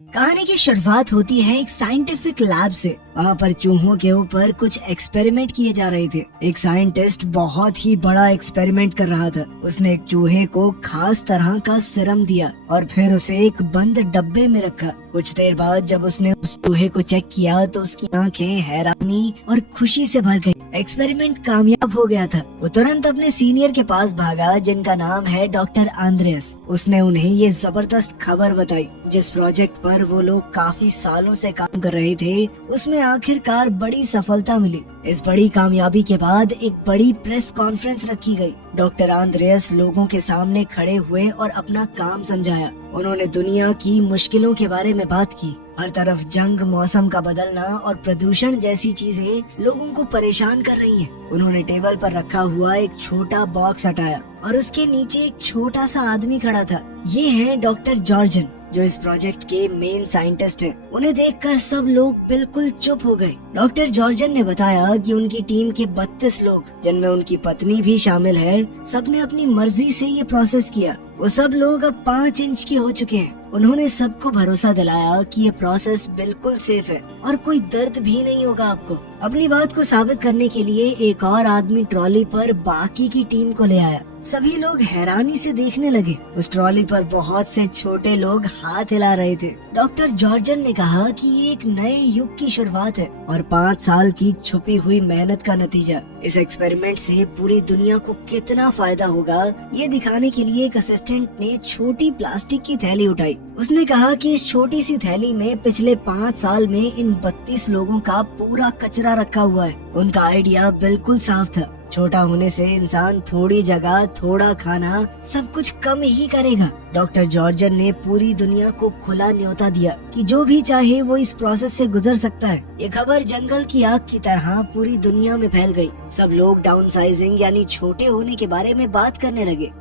कहानी की शुरुआत होती है एक साइंटिफिक लैब से। वहाँ पर चूहों के ऊपर कुछ एक्सपेरिमेंट किए जा रहे थे। एक साइंटिस्ट बहुत ही बड़ा एक्सपेरिमेंट कर रहा था। उसने एक चूहे को खास तरह का सीरम दिया और फिर उसे एक बंद डब्बे में रखा। कुछ देर बाद जब उसने उस चूहे को चेक किया तो उसकी आंखें हैरानी और खुशी से भर गई। एक्सपेरिमेंट कामयाब हो गया था। वो तुरंत अपने सीनियर के पास भागा जिनका नाम है डॉक्टर आंद्रेयस। उसने उन्हें ये जबरदस्त खबर बताई। जिस प्रोजेक्ट पर वो लोग काफी सालों से काम कर रहे थे उसमें आखिरकार बड़ी सफलता मिली। इस बड़ी कामयाबी के बाद एक बड़ी प्रेस कॉन्फ्रेंस रखी गई। डॉक्टर आंद्रेयस लोगों के सामने खड़े हुए और अपना काम समझाया। उन्होंने दुनिया की मुश्किलों के बारे में बात की। हर तरफ जंग, मौसम का बदलना और प्रदूषण जैसी चीजें लोगों को परेशान कर रही हैं। उन्होंने टेबल पर रखा हुआ एक छोटा बॉक्स हटाया और उसके नीचे एक छोटा सा आदमी खड़ा था। ये है डॉक्टर जॉर्जन, जो इस प्रोजेक्ट के मेन साइंटिस्ट हैं। उन्हें देखकर सब लोग बिल्कुल चुप हो गए। डॉक्टर जॉर्जन ने बताया कि उनकी टीम के 32 लोग, जिनमें उनकी पत्नी भी शामिल है, सबने अपनी मर्जी से ये प्रोसेस किया। वो सब लोग अब 5 इंच के हो चुके हैं। उन्होंने सबको भरोसा दिलाया कि ये प्रोसेस बिल्कुल सेफ है और कोई दर्द भी नहीं होगा आपको। अपनी बात को साबित करने के लिए एक और आदमी ट्रॉली पर बाकी की टीम को ले आया। सभी लोग हैरानी से देखने लगे। उस ट्रॉली पर बहुत से छोटे लोग हाथ हिला रहे थे। डॉक्टर जॉर्जन ने कहा कि ये एक नए युग की शुरुआत है और 5 साल की छुपी हुई मेहनत का नतीजा। इस एक्सपेरिमेंट से पूरी दुनिया को कितना फायदा होगा, ये दिखाने के लिए एक असिस्टेंट ने छोटी प्लास्टिक की थैली उठाई। उसने कहा कि इस छोटी सी थैली में पिछले 5 साल में इन 32 लोगों का पूरा कचरा रखा हुआ है। उनका आइडिया बिल्कुल साफ था। छोटा होने से इंसान थोड़ी जगह, थोड़ा खाना, सब कुछ कम ही करेगा। डॉक्टर जॉर्जन ने पूरी दुनिया को खुला न्योता दिया कि जो भी चाहे वो इस प्रोसेस से गुजर सकता है। ये खबर जंगल की आग की तरह पूरी दुनिया में फैल गई। सब लोग डाउनसाइजिंग यानी छोटे होने के बारे में बात करने लगे।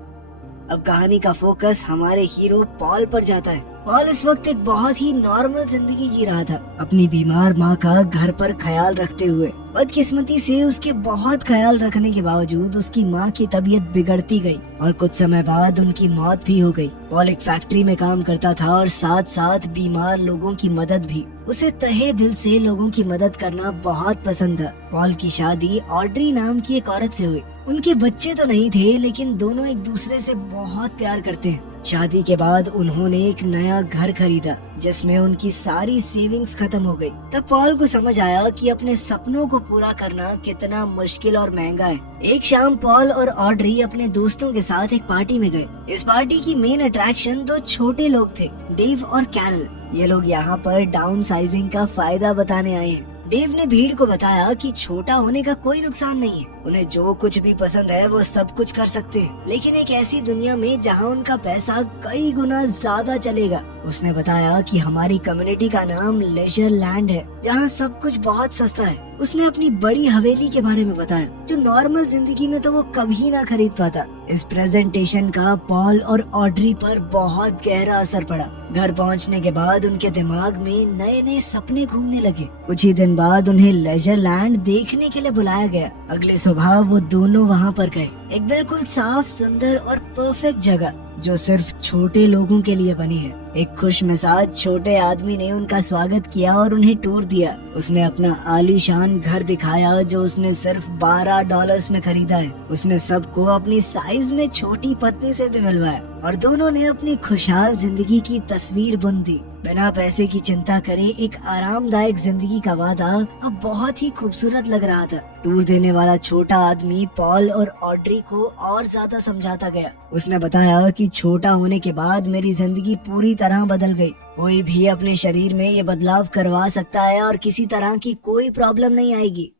अब कहानी का फोकस हमारे हीरो पॉल पर जाता है। पॉल इस वक्त एक बहुत ही नॉर्मल जिंदगी जी रहा था, अपनी बीमार माँ का घर पर ख्याल रखते हुए। बदकिस्मती से उसके बहुत ख्याल रखने के बावजूद उसकी माँ की तबीयत बिगड़ती गई और कुछ समय बाद उनकी मौत भी हो गई। पॉल एक फैक्ट्री में काम करता था और साथ साथ बीमार लोगों की मदद भी। उसे तहे दिल से लोगों की मदद करना बहुत पसंद था। पॉल की शादी ऑड्री नाम की एक औरत से हुई। उनके बच्चे तो नहीं थे, लेकिन दोनों एक दूसरे से बहुत प्यार करते हैं। शादी के बाद उन्होंने एक नया घर खरीदा जिसमें उनकी सारी सेविंग्स खत्म हो गई। तब पॉल को समझ आया कि अपने सपनों को पूरा करना कितना मुश्किल और महंगा है। एक शाम पॉल और ऑड्री अपने दोस्तों के साथ एक पार्टी में गए। इस पार्टी की मेन अट्रैक्शन 2 छोटे लोग थे, डेव और कैरल। ये लोग यहाँ पर डाउन साइजिंग का फायदा बताने आए हैं। डेव ने भीड़ को बताया कि छोटा होने का कोई नुकसान नहीं है। उन्हें जो कुछ भी पसंद है वो सब कुछ कर सकते हैं, लेकिन एक ऐसी दुनिया में जहाँ उनका पैसा कई गुना ज्यादा चलेगा। उसने बताया कि हमारी कम्युनिटी का नाम लेजर लैंड है, जहाँ सब कुछ बहुत सस्ता है। उसने अपनी बड़ी हवेली के बारे में बताया, जो नॉर्मल जिंदगी में तो वो कभी ना खरीद पाता। इस प्रेजेंटेशन का पॉल और ऑड्री पर बहुत गहरा असर पड़ा। घर पहुंचने के बाद उनके दिमाग में नए नए सपने घूमने लगे। कुछ ही दिन बाद उन्हें लेजर लैंड देखने के लिए बुलाया गया। अगले सुबह वो दोनों वहाँ पर गए। एक बिल्कुल साफ, सुंदर और परफेक्ट जगह जो सिर्फ छोटे लोगों के लिए बनी है। एक खुश मिजाज छोटे आदमी ने उनका स्वागत किया और उन्हें टूर दिया। उसने अपना आलीशान घर दिखाया जो उसने सिर्फ $12 में खरीदा है। उसने सबको अपनी साइज में छोटी पत्नी से भी मिलवाया और दोनों ने अपनी खुशहाल जिंदगी की तस्वीर बुन दी। बिना पैसे की चिंता करे एक आरामदायक जिंदगी का वादा अब बहुत ही खूबसूरत लग रहा था। टूर देने वाला छोटा आदमी पॉल और ऑड्री को और ज्यादा समझाता गया। उसने बताया कि छोटा होने के बाद मेरी जिंदगी पूरी तरह बदल गई। कोई भी अपने शरीर में ये बदलाव करवा सकता है और किसी तरह की कोई प्रॉब्लम नहीं आएगी।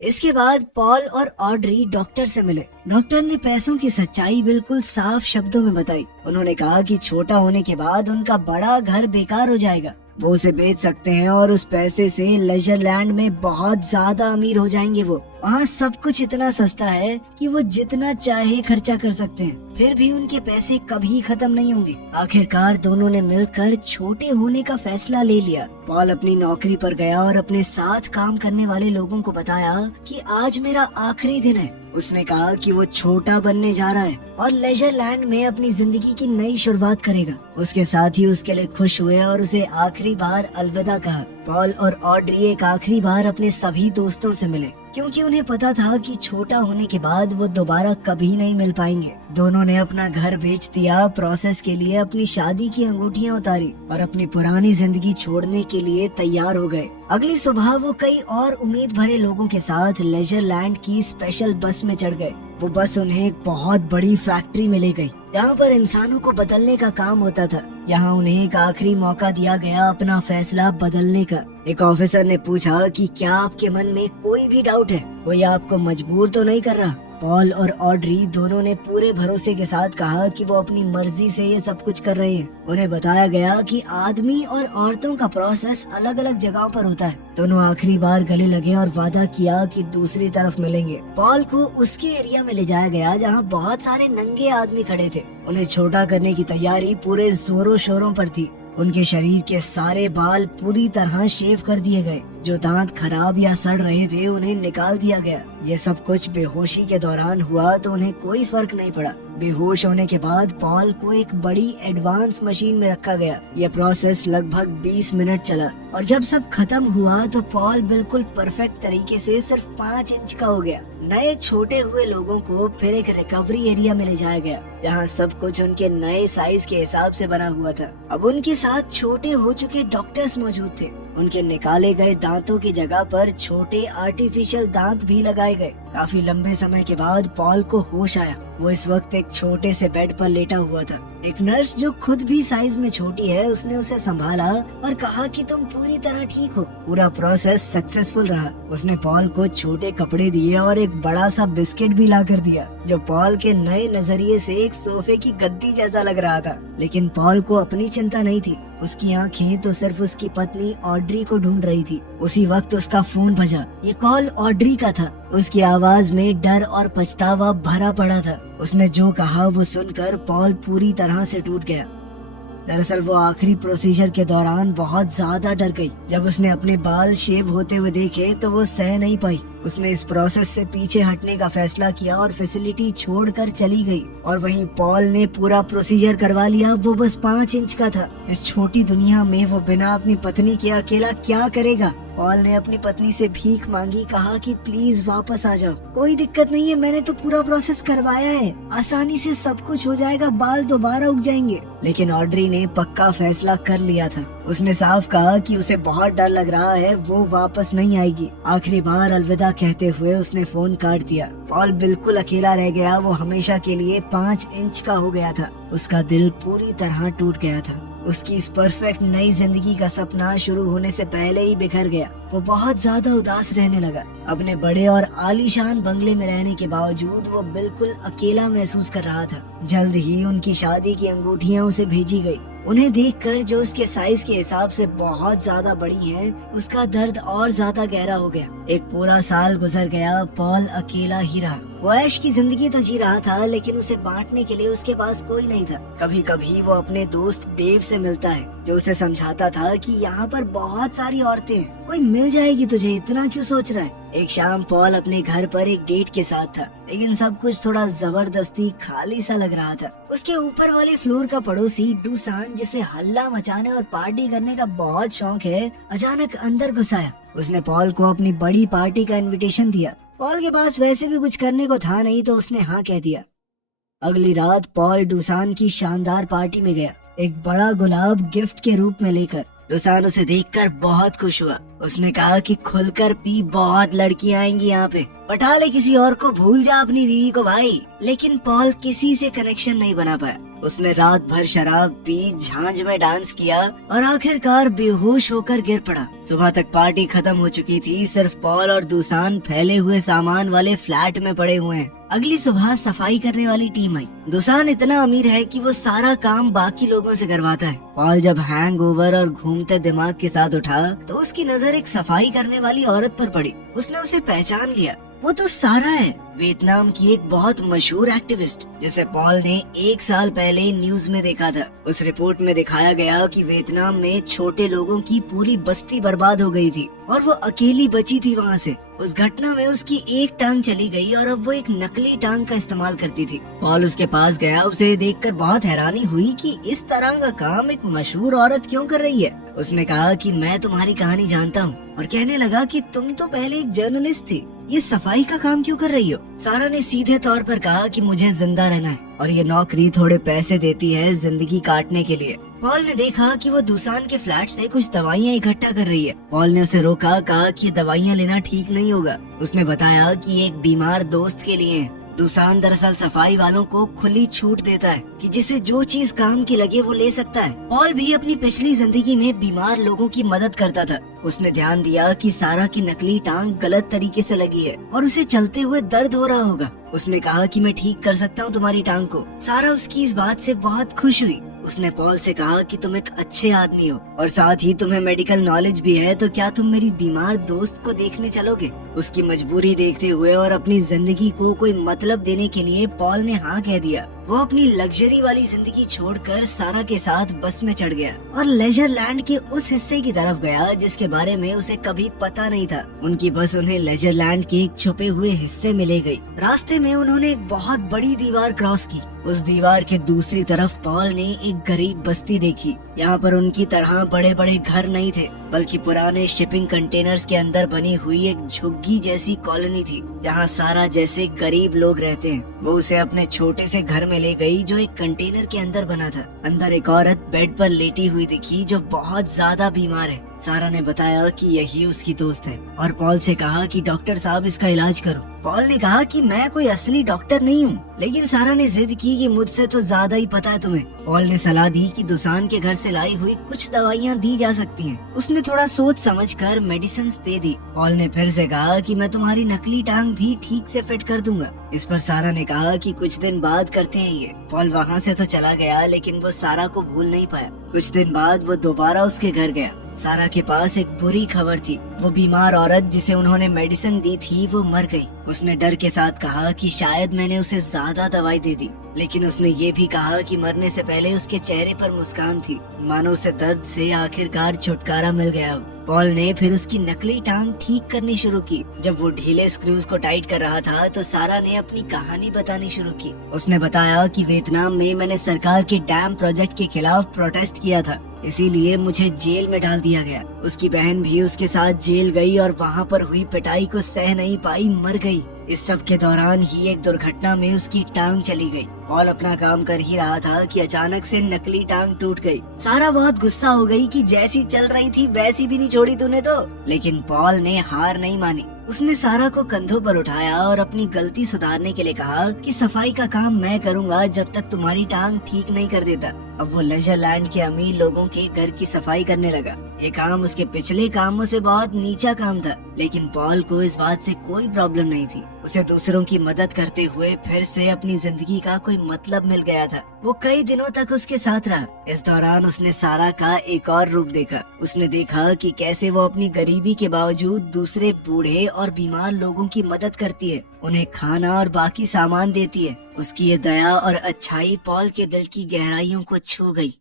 इसके बाद पॉल और ऑड्री डॉक्टर से मिले। डॉक्टर ने पैसों की सच्चाई बिल्कुल साफ शब्दों में बताई। उन्होंने कहा कि छोटा होने के बाद उनका बड़ा घर बेकार हो जाएगा। वो उसे बेच सकते हैं और उस पैसे से लेजर लैंड में बहुत ज्यादा अमीर हो जाएंगे। वो वहाँ सब कुछ इतना सस्ता है कि वो जितना चाहे खर्चा कर सकते हैं, फिर भी उनके पैसे कभी खत्म नहीं होंगे। आखिरकार दोनों ने मिलकर छोटे होने का फैसला ले लिया। पॉल अपनी नौकरी पर गया और अपने साथ काम करने वाले लोगों को बताया कि आज मेरा आखिरी दिन है उसने कहा कि वो छोटा बनने जा रहा है और लेजर लैंड में अपनी जिंदगी की नई शुरुआत करेगा। उसके साथ ही उसके लिए खुश हुए और उसे आखिरी बार अलविदा कहा। पॉल और ऑड्री एक आखिरी बार अपने सभी दोस्तों से मिले, क्योंकि उन्हें पता था कि छोटा होने के बाद वो दोबारा कभी नहीं मिल पाएंगे। दोनों ने अपना घर बेच दिया, प्रोसेस के लिए अपनी शादी की अंगूठियां उतारी और अपनी पुरानी जिंदगी छोड़ने के लिए तैयार हो गए। अगली सुबह वो कई और उम्मीद भरे लोगों के साथ लेजर लैंड की स्पेशल बस में चढ़ गए। वो बस उन्हें एक बहुत बड़ी फैक्ट्री में ले गई, जहाँ पर इंसानों को बदलने का काम होता था। यहाँ उन्हें एक आखिरी मौका दिया गया अपना फैसला बदलने का। एक ऑफिसर ने पूछा कि क्या आपके मन में कोई भी डाउट है, कोई आपको मजबूर तो नहीं कर रहा? पॉल और ऑड्री दोनों ने पूरे भरोसे के साथ कहा कि वो अपनी मर्जी से ये सब कुछ कर रहे हैं। उन्हें बताया गया कि आदमी और औरतों का प्रोसेस अलग अलग जगहों पर होता है। दोनों आखिरी बार गले लगे और वादा किया कि दूसरी तरफ मिलेंगे। पॉल को उसके एरिया में ले जाया गया जहाँ बहुत सारे नंगे आदमी खड़े थे। उन्हें छोटा करने की तैयारी पूरे जोरों शोरों पर थी। उनके शरीर के सारे बाल पूरी तरह शेव कर दिए गए। जो दांत खराब या सड़ रहे थे उन्हें निकाल दिया गया। ये सब कुछ बेहोशी के दौरान हुआ तो उन्हें कोई फर्क नहीं पड़ा। बेहोश होने के बाद पॉल को एक बड़ी एडवांस मशीन में रखा गया। यह प्रोसेस लगभग 20 मिनट चला और जब सब खत्म हुआ तो पॉल बिल्कुल परफेक्ट तरीके से सिर्फ 5 इंच का हो गया। नए छोटे हुए लोगों को फिर एक रिकवरी एरिया में ले जाया गया, जहाँ सब कुछ उनके नए साइज के हिसाब से बना हुआ था। अब उनके साथ छोटे हो चुके डॉक्टर्स मौजूद थे। उनके निकाले गए दांतों की जगह पर छोटे आर्टिफिशियल दांत भी लगाए गए। काफी लंबे समय के बाद पॉल को होश आया। वो इस वक्त एक छोटे से बेड पर लेटा हुआ था। एक नर्स जो खुद भी साइज में छोटी है, उसने उसे संभाला और कहा कि तुम पूरी तरह ठीक हो। पूरा प्रोसेस सक्सेसफुल रहा। उसने पॉल को छोटे कपड़े दिए और एक बड़ा सा बिस्किट भी ला कर दिया, जो पॉल के नए नजरिए से एक सोफे की गद्दी जैसा लग रहा था। लेकिन पॉल को अपनी चिंता नहीं थी। उसकी आंखें तो सिर्फ उसकी पत्नी ऑड्री को ढूंढ रही थी। उसी वक्त उसका फोन बजा। ये कॉल ऑड्री का था। उसकी आवाज में डर और पछतावा भरा पड़ा था। उसने जो कहा वो सुनकर पॉल पूरी तरह से टूट गया। दरअसल वो आखिरी प्रोसीजर के दौरान बहुत ज्यादा डर गई। जब उसने अपने बाल शेव होते हुए देखे तो वो सह नहीं पाई। उसने इस प्रोसेस से पीछे हटने का फैसला किया और फैसिलिटी छोड़कर चली गई। और वहीं पॉल ने पूरा प्रोसीजर करवा लिया। वो बस 5 इंच का था। इस छोटी दुनिया में वो बिना अपनी पत्नी के अकेला क्या करेगा? पॉल ने अपनी पत्नी से भीख मांगी, कहा कि प्लीज वापस आ जाओ। कोई दिक्कत नहीं है, मैंने तो पूरा प्रोसेस करवाया है, आसानी से सब कुछ हो जाएगा, बाल दोबारा उग जाएंगे। लेकिन ऑड्री ने पक्का फैसला कर लिया था। उसने साफ कहा कि उसे बहुत डर लग रहा है, वो वापस नहीं आएगी। आखिरी बार अलविदा कहते हुए उसने फोन काट दिया। पॉल बिल्कुल अकेला रह गया। वो हमेशा के लिए 5 इंच का हो गया था। उसका दिल पूरी तरह टूट गया था। उसकी इस परफेक्ट नई जिंदगी का सपना शुरू होने से पहले ही बिखर गया। वो बहुत ज्यादा उदास रहने लगा। अपने बड़े और आलीशान बंगले में रहने के बावजूद वो बिल्कुल अकेला महसूस कर रहा था। जल्द ही उनकी शादी की अंगूठियां उसे भेजी गई। उन्हें देखकर, जो उसके साइज के हिसाब से बहुत ज्यादा बड़ी हैं, उसका दर्द और ज्यादा गहरा हो गया। एक पूरा साल गुजर गया। पॉल अकेला ही रहा। वो ऐश की जिंदगी तो जी रहा था, लेकिन उसे बांटने के लिए उसके पास कोई नहीं था। कभी कभी वो अपने दोस्त डेव से मिलता है, जो उसे समझाता था कि यहाँ पर बहुत सारी औरतें हैं, कोई मिल जाएगी तुझे, इतना क्यों सोच रहा है। एक शाम पॉल अपने घर पर एक डेट के साथ था, लेकिन सब कुछ थोड़ा जबरदस्ती खाली सा लग रहा था। उसके ऊपर वाले फ्लोर का पड़ोसी डूसान, जिसे हल्ला मचाने और पार्टी करने का बहुत शौक है, अचानक अंदर घुस आया। उसने पॉल को अपनी बड़ी पार्टी का इनविटेशन दिया। पॉल के पास वैसे भी कुछ करने को था नहीं, तो उसने हाँ कह दिया। अगली रात पॉल डूसान की शानदार पार्टी में गया, एक बड़ा गुलाब गिफ्ट के रूप में लेकर। डूसान उसे देखकर बहुत खुश हुआ। उसने कहा कि खुलकर पी, बहुत लड़कियां आएंगी यहाँ पे, पटा ले किसी और को, भूल जा अपनी बीवी को भाई। लेकिन पॉल किसी से कनेक्शन नहीं बना पाया। उसने रात भर शराब पी, झांझ में डांस किया और आखिरकार बेहोश होकर गिर पड़ा। सुबह तक पार्टी खत्म हो चुकी थी। सिर्फ पॉल और डूसान फैले हुए सामान वाले फ्लैट में पड़े हुए हैं। अगली सुबह सफाई करने वाली टीम आई। डूसान इतना अमीर है कि वो सारा काम बाकी लोगों से करवाता है। पॉल जब हैंगओवर और घूमते दिमाग के साथ उठा तो उसकी नजर एक सफाई करने वाली औरत पर पड़ी। उसने उसे पहचान लिया। वो तो सारा है, वियतनाम की एक बहुत मशहूर एक्टिविस्ट, जिसे पॉल ने 1 साल पहले न्यूज में देखा था। उस रिपोर्ट में दिखाया गया कि वियतनाम में छोटे लोगों की पूरी बस्ती बर्बाद हो गई थी और वो अकेली बची थी वहाँ से। उस घटना में उसकी एक टांग चली गई और अब वो एक नकली टांग का इस्तेमाल करती थी। पॉल उसके पास गया, उसे देखकर बहुत हैरानी हुई कि इस तरह का काम एक मशहूर औरत क्यों कर रही है। उसने कहा कि मैं तुम्हारी कहानी जानता हूँ और कहने लगा कि तुम तो पहले एक जर्नलिस्ट थी, ये सफाई का काम क्यों कर रही हो। सारा ने सीधे तौर पर कहा कि मुझे जिंदा रहना है और ये नौकरी थोड़े पैसे देती है जिंदगी काटने के लिए। पॉल ने देखा कि वो दुसान के फ्लैट से कुछ दवाइयाँ इकट्ठा कर रही है। पॉल ने उसे रोका, कहा कि दवाइयाँ लेना ठीक नहीं होगा। उसने बताया कि एक बीमार दोस्त के लिए है। दुसान दरअसल सफाई वालों को खुली छूट देता है कि जिसे जो चीज काम की लगे वो ले सकता है। पॉल भी अपनी पिछली जिंदगी में बीमार लोगों की मदद करता था। उसने ध्यान दिया कि सारा की नकली टांग गलत तरीके से लगी है और उसे चलते हुए दर्द हो रहा होगा। उसने कहा कि मैं ठीक कर सकता हूँ तुम्हारी टांग को। सारा उसकी इस बात से बहुत खुश हुई। उसने पॉल से कहा कि तुम एक अच्छे आदमी हो और साथ ही तुम्हें मेडिकल नॉलेज भी है, तो क्या तुम मेरी बीमार दोस्त को देखने चलोगे। उसकी मजबूरी देखते हुए और अपनी जिंदगी को कोई मतलब देने के लिए पॉल ने हाँ कह दिया। वो अपनी लग्जरी वाली जिंदगी छोड़कर सारा के साथ बस में चढ़ गया और लेजर लैंड के उस हिस्से की तरफ गया जिसके बारे में उसे कभी पता नहीं था। उनकी बस उन्हें लेजर लैंड के एक छुपे हुए हिस्से में ले गई। रास्ते में उन्होंने एक बहुत बड़ी दीवार क्रॉस की। उस दीवार के दूसरी तरफ पॉल ने एक गरीब बस्ती देखी। यहाँ पर उनकी तरह बड़े बड़े घर नहीं थे, बल्कि पुराने शिपिंग कंटेनर्स के अंदर बनी हुई एक झुग्गी जैसी कॉलोनी थी जहाँ सारा जैसे गरीब लोग रहते हैं। वो उसे अपने छोटे से घर में ले गई जो एक कंटेनर के अंदर बना था। अंदर एक औरत बेड पर लेटी हुई दिखी जो बहुत ज्यादा बीमार है। सारा ने बताया कि यही उसकी दोस्त है और पॉल से कहा कि डॉक्टर साहब इसका इलाज करो। पॉल ने कहा कि मैं कोई असली डॉक्टर नहीं हूँ, लेकिन सारा ने जिद की कि मुझसे तो ज्यादा ही पता है तुम्हें। पॉल ने सलाह दी कि दुसान के घर से लाई हुई कुछ दवाइयाँ दी जा सकती हैं। उसने थोड़ा सोच समझकर मेडिसिन दे दी। पॉल ने फिर से कहा कि मैं तुम्हारी नकली टांग भी ठीक से फिट कर दूंगा। इस पर सारा ने कहा कि कुछ दिन बाद करते हैं ये। पॉल वहाँ से तो चला गया, लेकिन वो सारा को भूल नहीं पाया। कुछ दिन बाद वो दोबारा उसके घर गया। सारा के पास एक बुरी खबर थी। वो बीमार औरत जिसे उन्होंने मेडिसिन दी थी वो मर गई। उसने डर के साथ कहा कि शायद मैंने उसे ज्यादा दवाई दे दी, लेकिन उसने ये भी कहा कि मरने से पहले उसके चेहरे पर मुस्कान थी, मानो उसे दर्द से आखिरकार छुटकारा मिल गया। पॉल ने फिर उसकी नकली टांग ठीक करनी शुरू की। जब वो ढीले स्क्रूज को टाइट कर रहा था तो सारा ने अपनी कहानी बतानी शुरू की। उसने बताया कि वियतनाम में मैंने सरकार के डैम प्रोजेक्ट के खिलाफ प्रोटेस्ट किया था, इसीलिए मुझे जेल में डाल दिया गया। उसकी बहन भी उसके साथ जेल गई और वहाँ पर हुई पिटाई को सह नहीं पाई, मर गई। इस सब के दौरान ही एक दुर्घटना में उसकी टांग चली गई। पॉल अपना काम कर ही रहा था कि अचानक से नकली टांग टूट गई। सारा बहुत गुस्सा हो गई कि जैसी चल रही थी वैसी भी नहीं छोड़ी तूने तो। लेकिन पॉल ने हार नहीं मानी। उसने सारा को कंधों पर उठाया और अपनी गलती सुधारने के लिए कहा कि सफाई का काम मैं करूंगा जब तक तुम्हारी टांग ठीक नहीं कर देता। अब वो लेजर लैंड के अमीर लोगों के घर की सफाई करने लगा। ये काम उसके पिछले कामों से बहुत नीचा काम था, लेकिन पॉल को इस बात से कोई प्रॉब्लम नहीं थी। उसे दूसरों की मदद करते हुए फिर से अपनी जिंदगी का कोई मतलब मिल गया था। वो कई दिनों तक उसके साथ रहा। इस दौरान उसने सारा का एक और रूप देखा। उसने देखा कि कैसे वो अपनी गरीबी के बावजूद दूसरे बूढ़े और बीमार लोगों की मदद करती है, उन्हें खाना और बाकी सामान देती है। उसकी ये दया और अच्छाई पॉल के दिल की गहराइयों को छू गई।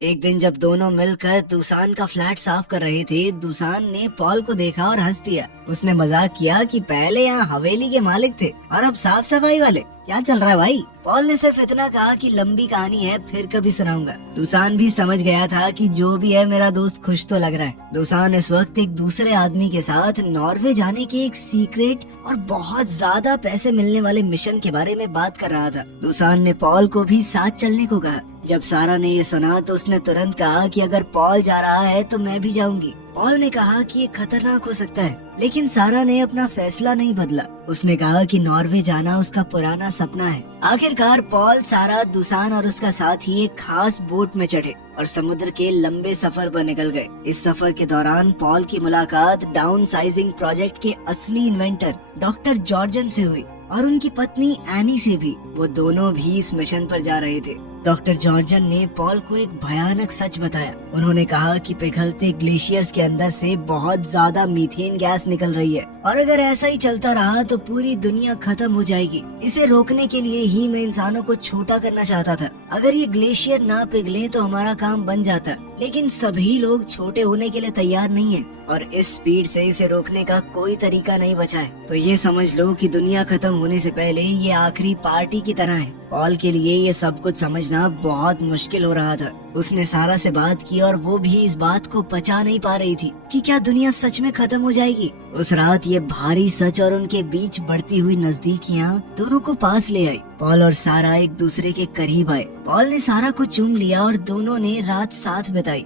एक दिन जब दोनों मिलकर दुसान का फ्लैट साफ कर रहे थे, दुसान ने पॉल को देखा और हंस दिया। उसने मजाक किया कि पहले यहाँ हवेली के मालिक थे और अब साफ सफाई वाले, क्या चल रहा है भाई। पॉल ने सिर्फ इतना कहा कि लंबी कहानी है, फिर कभी सुनाऊंगा। दुसान भी समझ गया था कि जो भी है मेरा दोस्त खुश तो लग रहा है। दुसान इस वक्त एक दूसरे आदमी के साथ नॉर्वे जाने के एक सीक्रेट और बहुत ज्यादा पैसे मिलने वाले मिशन के बारे में बात कर रहा था। दुसान ने पॉल को भी साथ चलने को कहा। जब सारा ने ये सुना तो उसने तुरंत कहा कि अगर पॉल जा रहा है तो मैं भी जाऊंगी। पॉल ने कहा कि ये खतरनाक हो सकता है, लेकिन सारा ने अपना फैसला नहीं बदला। उसने कहा कि नॉर्वे जाना उसका पुराना सपना है। आखिरकार पॉल, सारा, दुसान और उसका साथी एक खास बोट में चढ़े और समुद्र के लंबे सफर पर निकल गए। इस सफर के दौरान पॉल की मुलाकात डाउन साइजिंग प्रोजेक्ट के असली इन्वेंटर डॉक्टर जॉर्जन से हुई और उनकी पत्नी एनी से भी। वो दोनों भी इस मिशन पर जा रहे थे। डॉक्टर जॉर्जन ने पॉल को एक भयानक सच बताया। उन्होंने कहा कि पिघलते ग्लेशियर्स के अंदर से बहुत ज्यादा मीथेन गैस निकल रही है और अगर ऐसा ही चलता रहा तो पूरी दुनिया खत्म हो जाएगी। इसे रोकने के लिए ही मैं इंसानों को छोटा करना चाहता था। अगर ये ग्लेशियर ना पिघले तो हमारा काम बन जाता, लेकिन सभी लोग छोटे होने के लिए तैयार नहीं है और इस स्पीड से इसे रोकने का कोई तरीका नहीं बचा है। तो ये समझ लो कि दुनिया खत्म होने से पहले ये आखिरी पार्टी की तरह है। पॉल के लिए ये सब कुछ समझना बहुत मुश्किल हो रहा था। उसने सारा से बात की और वो भी इस बात को पचा नहीं पा रही थी कि क्या दुनिया सच में खत्म हो जाएगी। उस रात ये भारी सच और उनके बीच बढ़ती हुई नजदीकियां दोनों को पास ले आई। पॉल और सारा एक दूसरे के करीब आए। पॉल ने सारा को चूम लिया और दोनों ने रात साथ बिताई।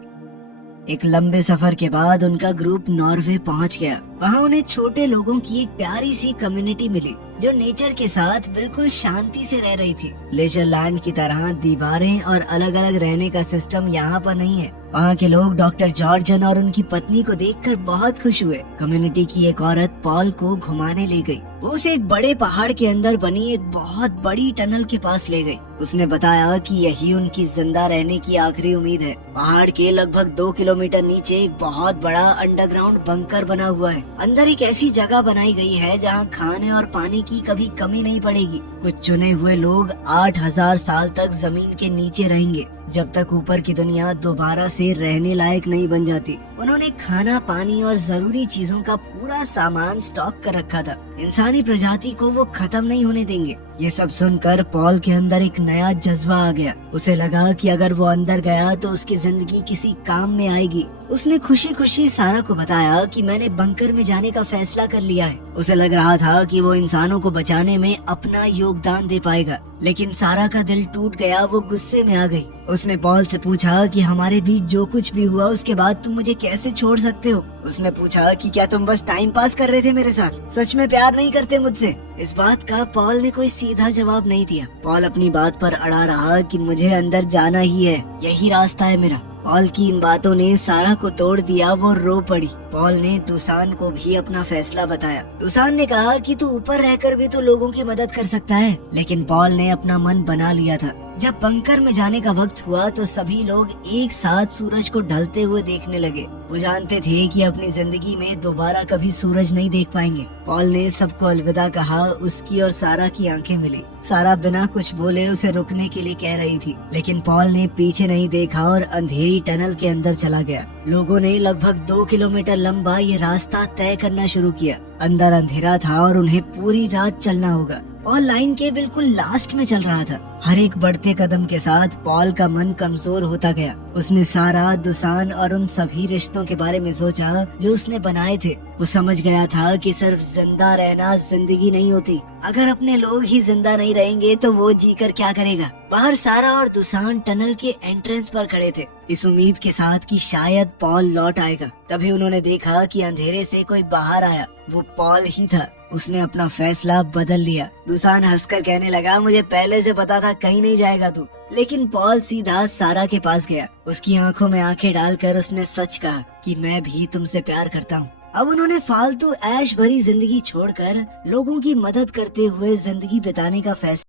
एक लंबे सफर के बाद उनका ग्रुप नॉर्वे पहुंच गया। वहां उन्हें छोटे लोगों की एक प्यारी सी कम्युनिटी मिली जो नेचर के साथ बिल्कुल शांति से रह रही थी। लेजर लैंड की तरह दीवारें और अलग अलग रहने का सिस्टम यहाँ पर नहीं है। वहाँ के लोग डॉक्टर जॉर्जन और उनकी पत्नी को देखकर बहुत खुश हुए। कम्युनिटी की एक औरत पॉल को घुमाने ले गई। वो उसे एक बड़े पहाड़ के अंदर बनी एक बहुत बड़ी टनल के पास ले गई। उसने बताया कि यही उनकी जिंदा रहने की आखिरी उम्मीद है। पहाड़ के लगभग 2 किलोमीटर नीचे एक बहुत बड़ा अंडरग्राउंड बंकर बना हुआ है। अंदर एक ऐसी जगह बनाई गई है जहाँ खाने और पानी की कभी कमी नहीं पड़ेगी। कुछ चुने हुए लोग 8000 साल तक जमीन के नीचे रहेंगे जब तक ऊपर की दुनिया दोबारा से रहने लायक नहीं बन जाती। उन्होंने खाना, पानी और जरूरी चीजों का पूरा सामान स्टॉक कर रखा था। इंसानी प्रजाति को वो खत्म नहीं होने देंगे। ये सब सुनकर पॉल के अंदर एक नया जज्बा आ गया। उसे लगा कि अगर वो अंदर गया तो उसकी जिंदगी किसी काम में आएगी। उसने खुशी खुशी सारा को बताया कि मैंने बंकर में जाने का फैसला कर लिया है। उसे लग रहा था कि वो इंसानों को बचाने में अपना योगदान दे पाएगा, लेकिन सारा का दिल टूट गया। वो गुस्से में आ गई। उसने पॉल से पूछा कि हमारे बीच जो कुछ भी हुआ उसके बाद तुम मुझे कैसे छोड़ सकते हो। उसने पूछा कि क्या तुम बस टाइम पास कर रहे थे मेरे साथ, सच में प्यार नहीं करते मुझसे। इस बात का पॉल ने कोई सीधा जवाब नहीं दिया। पॉल अपनी बात पर अड़ा रहा कि मुझे अंदर जाना ही है, यही रास्ता है मेरा। पॉल की इन बातों ने सारा को तोड़ दिया। वो रो पड़ी। पॉल ने दुसान को भी अपना फैसला बताया। दुसान ने कहा कि तू ऊपर रहकर भी तो लोगों की मदद कर सकता है, लेकिन पॉल ने अपना मन बना लिया था। जब बंकर में जाने का वक्त हुआ तो सभी लोग एक साथ सूरज को ढलते हुए देखने लगे। वो जानते थे कि अपनी जिंदगी में दोबारा कभी सूरज नहीं देख पाएंगे। पॉल ने सबको अलविदा कहा। उसकी और सारा की आंखें मिली। सारा बिना कुछ बोले उसे रुकने के लिए कह रही थी, लेकिन पॉल ने पीछे नहीं देखा और अंधेरी टनल के अंदर चला गया। लोगों ने लगभग 2 किलोमीटर लंबा ये रास्ता तय करना शुरू किया। अंदर अंधेरा था और उन्हें पूरी रात चलना होगा। और लाइन के बिल्कुल लास्ट में चल रहा था। हर एक बढ़ते कदम के साथ पॉल का मन कमजोर होता गया। उसने सारा, दुसान और उन सभी रिश्तों के बारे में सोचा जो उसने बनाए थे। वो समझ गया था कि सिर्फ जिंदा रहना जिंदगी नहीं होती। अगर अपने लोग ही जिंदा नहीं रहेंगे तो वो जीकर क्या करेगा। बाहर सारा और दुसान टनल के एंट्रेंस पर खड़े थे, इस उम्मीद के साथ कि शायद पॉल लौट आएगा। तभी उन्होंने देखा कि अंधेरे से कोई बाहर आया। वो पॉल ही था। उसने अपना फैसला बदल लिया। दुसान हंसकर कहने लगा, मुझे पहले से पता था कहीं नहीं जाएगा तू। लेकिन पॉल सीधा सारा के पास गया। उसकी आंखों में आंखें डालकर उसने सच कहा कि मैं भी तुमसे प्यार करता हूँ। अब उन्होंने फालतू ऐश भरी जिंदगी छोड़कर लोगों की मदद करते हुए जिंदगी बिताने का फैसला